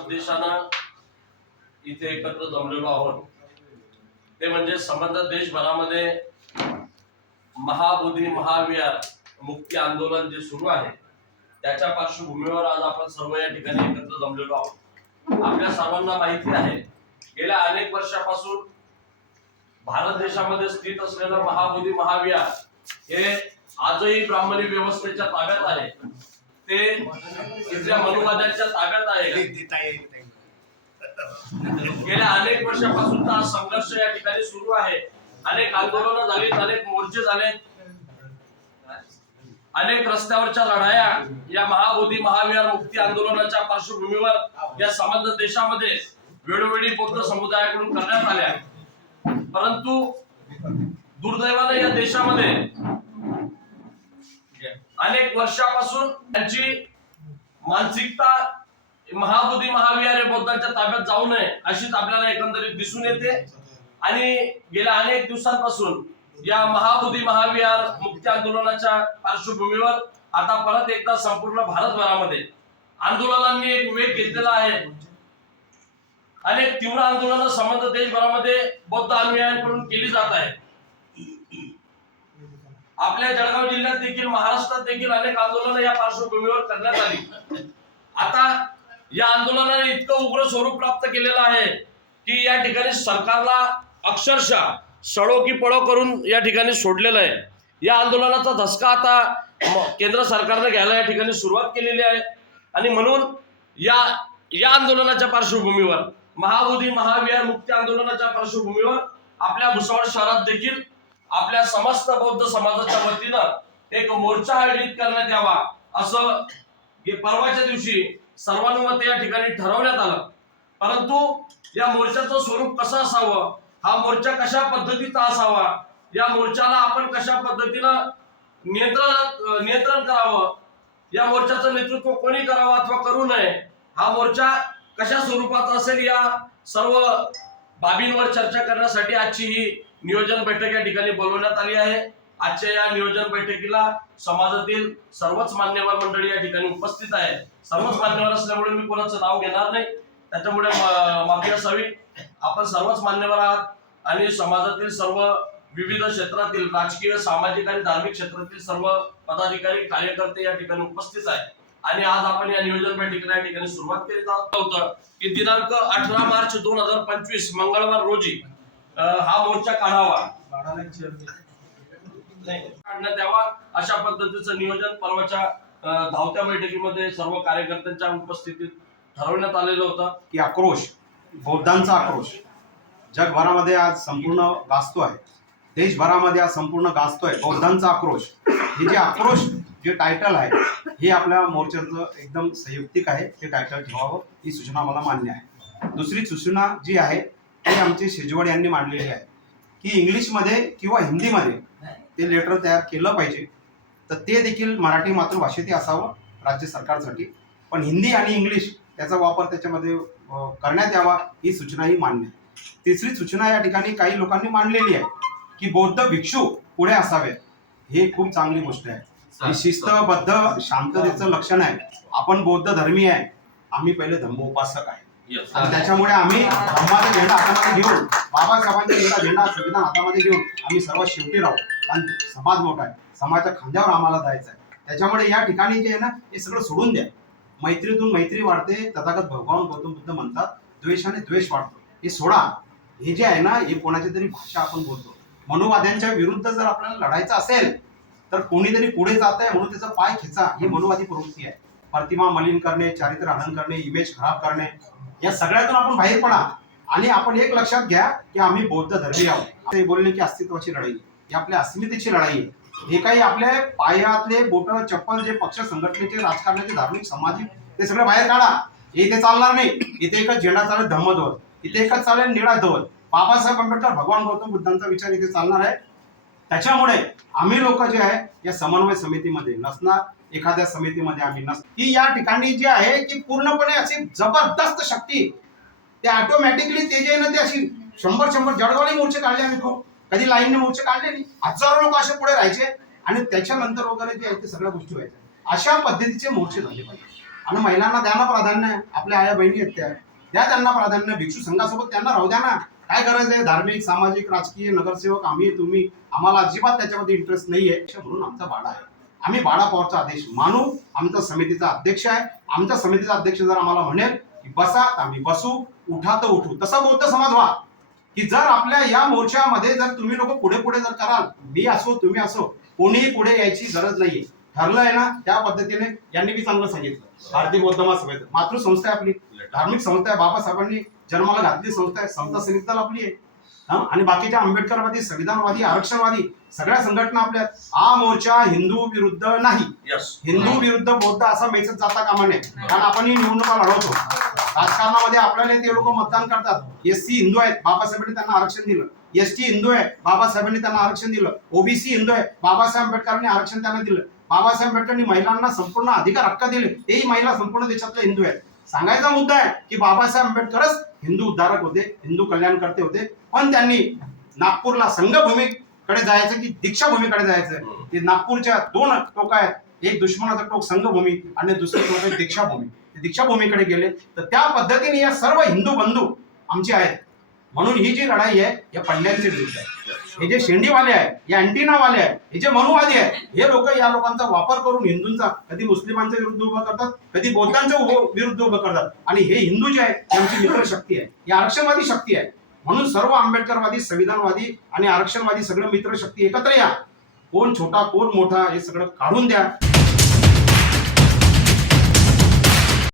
उद्देशानं इथे एकत्र जमलेलो आहोत. ते म्हणजे संबंध देशभरामध्ये महाबोधी महाविहार मुक्ती आंदोलन जे सुरू आहे त्याच्या पार्श्वभूमीवर आज आपण सर्व या ठिकाणी एकत्र जमलेलो आहोत. आपल्या सर्वांना माहिती आहे गेल्या अनेक वर्षापासून भारत देशामध्ये स्थित असलेलं महाबोधी महाविहार हे आजही ब्राह्मणी व्यवस्थेच्या ताब्यात आहे. ते इथल्या मनुवाद्यांच्या ताब्यात आहे. गेल्या अनेक वर्षापासूनचा हा संघर्ष या ठिकाणी सुरू आहे. अनेक आंदोलनं झालीत अनेक मोर्चे झाले अनेक रस्त्यावरच्या लढाया या महाबोधी महाविहार मुक्ती आंदोलनाच्या पार्श्वभूमीवर या संबंध देशामध्ये वेळोवेळी बौद्ध समुदायाकडून करण्यात आल्या. परंतु दुर्दैवाने या देशामध्ये अनेक वर्षापासून त्यांची मानसिकता महाबोधी महाविहार हे बौद्धांच्या ताब्यात जाऊ नये अशीच आपल्याला एकंदरीत दिसून येते. आणि गेल्या अनेक दिवसांपासून या महाबोधी महाविहार मुक्ती आंदोलनाच्या पार्श्वभूमीवर आता परत एकदा संपूर्ण भारतभरामध्ये आंदोलनांनी एक वेग घेतलेला आहे. अनेक तीव्र आंदोलन संबंध देशभरामध्ये बौद्ध अनुयायांकडून केली जात आहे आपल्या जळगाव जिल्ह्यात देखील महाराष्ट्रात देखील अनेक आंदोलनं या पार्श्वभूमीवर करण्यात आली. आता या आंदोलनाने इतकं उग्र स्वरूप प्राप्त केलेलं आहे की या ठिकाणी सरकारला अक्षरशः सडो की पळो करून या ठिकाणी सोडलेलं आहे. या आंदोलनाचा धसका आता केंद्र सरकारने घ्यायला या ठिकाणी सुरुवात केलेली आहे. आणि म्हणून या या आंदोलनाच्या पार्श्वभूमीवर महाबोधी महाविहार मुक्ती आंदोलनाच्या पार्श्वभूमीवर आपल्या भुसावळ शहरात देखील आपल्या समस्त बौद्ध समाजाच्या वतीनं एक मोर्चा आयोजित करण्यात यावा असं परवाच्या दिवशी सर्वानुमते या ठिकाणी ठरवण्यात आलं. परंतु या मोर्चाचं स्वरूप कसं असावं? हा मोर्चा कशा पद्धतीचा असावा? या मोर्चाला आपण कशा पद्धतीनं नियंत्रण नियंत्रण करावं? या मोर्चाचं नेतृत्व कोणी करावं अथवा करू नये? हा मोर्चा कशा स्वरूपाचा असेल या सर्व बाबींवर चर्चा करण्यासाठी आजची ही नियोजन बैठक या ठिकाणी बोलवण्यात आली आहे. आजच्या या नियोजन बैठकीला समाजातील सर्वच मान्यवर मंडळी या ठिकाणी उपस्थित आहे सर्वच मान्यवर असल्यामुळे मी कोणाचं नाव घेणार नाही. त्याच्यामुळे माफी असावी. आपण सर्वच मान्यवर आहात आणि समाजातील सर्व विविध क्षेत्रातील राजकीय सामाजिक आणि धार्मिक क्षेत्रातील सर्व पदाधिकारी कार्यकर्ते या ठिकाणी उपस्थित आहेत. आणि आज आपण या नियोजन बैठकीला या ठिकाणी सुरुवात केली जात होतं की दिनांक अठरा मार्च दोन हजार पंचवीस मंगळवार रोजी हा मोर्चा काढावा काढण्यात यावा अशा पद्धतीचं नियोजन परवाच्या धावत्या बैठकीमध्ये सर्व कार्यकर्त्यांच्या उपस्थितीत ठरवण्यात आलेलं होतं की आक्रोश बौद्धांचा आक्रोश. जगभरामध्ये आज संपूर्ण गाजतो आहे देशभरामध्ये आज संपूर्ण गाजतोय. बौद्धांचा आक्रोश. हे जे आक्रोश जे टायटल आहे हे आपल्या मोर्चाचं एकदम संयुक्तिक आहे. ते टायटल ठेवावं. ही सूचना मला मान्य आहे. दुसरी सूचना जी आहे ती आमचे शेजवड यांनी मांडलेली आहे. की इंग्लिशमध्ये किंवा हिंदीमध्ये ते लेटर तयार केलं पाहिजे. तर ते देखील मराठी मातृभाषेत असावं राज्य सरकारसाठी. पण हिंदी आणि इंग्लिश त्याचा वापर त्याच्यामध्ये करण्यात यावा ही सूचनाही मान्य आहे. तिसरी सूचना या ठिकाणी काही लोकांनी मांडलेली आहे की बौद्ध भिक्षू पुढे असावेत हे खूप चांगली गोष्ट आहे. ही शिस्तबद्ध शांततेचं लक्षण आहे. आपण बौद्ध धर्मी आहे. आम्ही पहिले धम्मोपासक आहे. Yes. आणि त्याच्यामुळे आम्ही धर्माचा झेंडा हातामध्ये घेऊन बाबासाहेबांचा झेंडा झेंडा संविधान हातामध्ये घेऊन आम्ही सर्वात शेवटी राहू. कारण समाज मोठा आहे. समाजाच्या खांद्यावर आम्हाला जायचं आहे. त्याच्यामुळे या ठिकाणी जे आहे ना हे सगळं सोडून द्या. मैत्रीतून मैत्री वाढते तथागत भगवान गौतम बुद्ध म्हणतात द्वेषाने द्वेष वाढतो. हे सोडा. हे जे आहे ना हे कोणाची तरी भाषा आपण बोलतो. मनोवाद्यांच्या विरुद्ध जर आपल्याला लढायचं असेल तर कोणीतरी पुढे जात आहे म्हणून त्याचा पाय खेचा. ही मनोवादी प्रवृत्ती आहे. प्रतिमा मलिन करणे चारित्र्य हनन करणे इमेज खराब करणे या सगळ्यातून आपण बाहेर पडा. आणि आपण एक लक्षात घ्या की आम्ही बौद्ध धर्मी आहोत. ते बोलले की अस्तित्वाची लढाई. आहे. ही आपल्या अस्मितेची लढाई आहे. हे काही आपले पायातले बोट चप्पल जे पक्ष संघटनेचे राजकारणाचे धार्मिक सामाजिक ते सगळं बाहेर काढा. हे इथे चालणार नाही. इथे एकच झेंडा चालेल धम्मध्वज. इथे एकच चालेल निळा ध्वज बाबासाहेब आंबेडकर भगवान गौतम बुद्धांचा विचार इथे चालणार आहे. त्याच्यामुळे आम्ही लोक जे आहे या समन्वय समितीमध्ये नसणार एखाद्या समितीमध्ये आम्ही नस ही या ठिकाणी जी आहे की पूर्णपणे अशी जबरदस्त शक्ती ते ऑटोमॅटिकली ते जे आहे ना ते अशी शंभर शंभर जळगावले मोर्चे काढले आम्ही खूप कधी लाईनने मोर्चे काढले नाही. हजारो लोक असे पुढे राहायचे आणि त्याच्यानंतर वगैरे जे आहे ते सगळ्या गोष्टी व्हायच्या. अशा पद्धतीचे मोर्चे झाले पाहिजे. आणि महिलांना द्या ना प्राधान्य. आपल्या आया बहिणी आहेत त्या द्या त्यांना प्राधान्य. भिक्षू संघासोबत त्यांना राहू द्या ना. काय गरज आहे? धार्मिक सामाजिक राजकीय नगरसेवक आम्ही तुम्ही आम्हाला अजिबात त्याच्यामध्ये इंटरेस्ट नाही आहे म्हणून आमचा बाडा आहे. आम्ही बाडा पॉवरचा आदेश मानू आमचा समितीचा अध्यक्ष आहे. आमच्या समितीचा अध्यक्ष जर आम्हाला म्हणेल की बसा तर आम्ही बसू उठा तर उठू. तसा बौद्ध समाज व्हा. की जर आपल्या या मोर्चामध्ये जर तुम्ही लोक पुढे पुढे जर कराल मी असो तुम्ही असो कोणीही पुढे यायची गरज नाहीये. ठरलंय ना त्या पद्धतीने यांनी बी चांगलं सांगितलं. भारतीय बौद्ध महासभेत मातृसंस्था आहे आपली. धार्मिक संस्था आहे बाबासाहेबांनी जन्माला घातली संस्था आहे. समता सैनिक दल आपली आहे. हा? आणि बाकीच्या आंबेडकरवादी संविधानवादी आरक्षणवादी सगळ्या संघटना आपल्या. हा मोर्चा हिंदू विरुद्ध नाही. हिंदू विरुद्ध बौद्ध असा मेसेज जाता कामा नये. कारण आपण ही निवडणुका लढवतो. राजकारणामध्ये आपल्याला ते लोक मतदान करतात. एस सी हिंदू आहेत बाबासाहेबांनी त्यांना आरक्षण दिलं. एस टी हिंदू आहे बाबासाहेबांनी त्यांना आरक्षण दिलं. ओबीसी हिंदू आहे बाबासाहेब आंबेडकरांनी आरक्षण त्यांना दिलं. बाबासाहेब आंबेडकरांनी महिलांना संपूर्ण अधिकार हक्क दिले. तेही महिला संपूर्ण देशातल्या हिंदू आहेत. सांगायचा मुद्दा आहे की बाबासाहेब आंबेडकरच हिंदू उद्धारक होते हिंदू कल्याणकर्ते होते. पण त्यांनी नागपूरला संघभूमीकडे जायचं की दीक्षाभूमीकडे जायचं? ते नागपूरच्या दोन टोक आहेत. एक दुश्मनाचं टोक संघभूमी आणि दुसरं टोक आहे दीक्षाभूमी. ते दीक्षाभूमीकडे गेले. तर त्या पद्धतीने या सर्व हिंदू बंधू आमचे आहेत. म्हणून ही जी लढाई आहे या पडल्यांची विरुद्ध आहे. हे जे शेंडीवाले आहे हे अँटिनावाले आहे हे जे मनुवादी आहे हे लोक या लोकांचा वापर करून हिंदूंचा कधी मुस्लिमांच्या विरुद्ध उभं करतात कधी बौद्धांच्या उभं- विरुद्ध उभं करतात. आणि हे हिंदू जे आहे त्यांची मित्र शक्ती आहे ही आरक्षणवादी शक्ती आहे. म्हणून सर्व आंबेडकरवादी संविधानवादी आणि आरक्षणवादी सगळं मित्र शक्ती एकत्र या. कोण छोटा कोण मोठा हे सगळं काढून द्या.